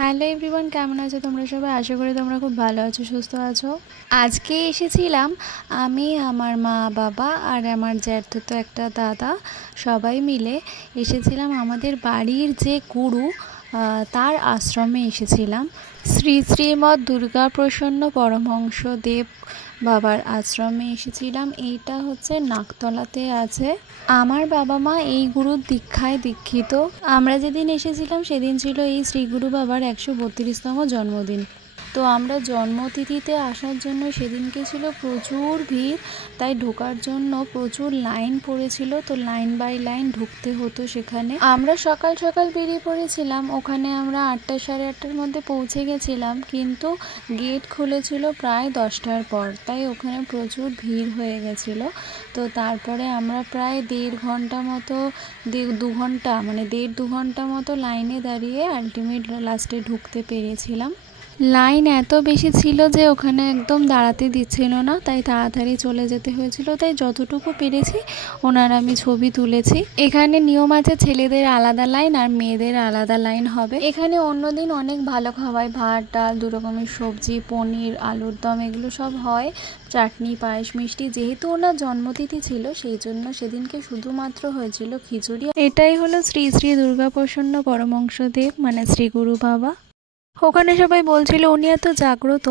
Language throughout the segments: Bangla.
হ্যালো এভরিওয়ান, কেমন আছো তোমরা সবাই? আশা করি তোমরা খুব ভালো আছো, সুস্থ আছো। আজকে এসেছিলাম আমি, আমার মা বাবা আর আমার জ্যাঠতো একটা দাদা, সবাই মিলে এসেছিলাম আমাদের বাড়ির যে গুরু তার আশ্রমে এসেছিলাম। শ্রী শ্রীমৎ দুর্গা প্রসন্ন পরমহংস দেব বাবার আশ্রমে এসেছিলাম। এইটা হচ্ছে নাকতলাতে আছে। আমার বাবা মা এই গুরুর দীক্ষায় দীক্ষিত। আমরা যেদিন এসেছিলাম সেদিন ছিল এই শ্রী গুরু বাবার 132তম জন্মদিন। তো আমরা জন্মতিথিতে আসার জন্য সেদিনকে ছিল প্রচুর ভিড়, তাই ঢোকার জন্য প্রচুর লাইন পড়েছিল। তো লাইন বাই লাইন ঢুকতে হতো সেখানে। আমরা সকাল সকাল বেরিয়ে পড়েছিলাম, ওখানে আমরা 8টা সাড়ে 8টার মধ্যে পৌঁছে গেছিলাম, কিন্তু গেট খুলেছিল প্রায় 10টার পর, তাই ওখানে প্রচুর ভিড় হয়ে গেছিলো। তো তারপরে আমরা প্রায় 1.5 ঘন্টা মতো, 1.5 ঘন্টা মতো লাইনে দাঁড়িয়ে আলটিমেট লাস্টে ঢুকতে পেরেছিলাম। লাইন এত বেশি ছিল যে ওখানে একদম দাঁড়াতে দিচ্ছিল না, তাই তাড়াতাড়ি চলে যেতে হয়েছিল। তাই যতটুকু পেরেছি ওনার আমি ছবি তুলেছি। এখানে নিয়ম আছে, ছেলেদের আলাদা লাইন আর মেয়েদের আলাদা লাইন হবে। এখানে অন্যদিন অনেক ভালো খাওয়ায়, ভাত ডাল 2 রকমের সবজি, পনির, আলুর দম, এগুলো সব হয়, চাটনি, পায়েস, মিষ্টি। যেহেতু ওনার জন্মতিথি ছিল সেই জন্য সেদিনকে শুধুমাত্র হয়েছিল খিচুড়ি। এটাই হলো শ্রী শ্রী দুর্গাপ্রসন্ন পরমহংসদেব, মানে শ্রী গুরু বাবা। ওখানে সবাই বলছিল উনি এত জাগ্রত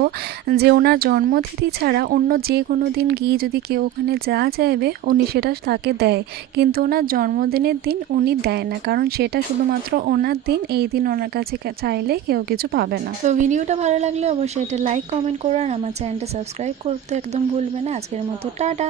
যে ওনার জন্মতিথি ছাড়া অন্য যে কোনো দিন গিয়ে যদি কেউ ওখানে যা চাইবে উনি সেটা তাকে দেয়, কিন্তু ওনার জন্মদিনের দিন উনি দেয় না, কারণ সেটা শুধুমাত্র ওনার দিন। এই দিন ওনার কাছে চাইলে কেউ কিছু পাবে না। তো ভিডিওটা ভালো লাগলে অবশ্যই এটা লাইক কমেন্ট করো আর আমার চ্যানেলটা সাবস্ক্রাইব করতে একদম ভুলবে না। আজকের মতো টাটা।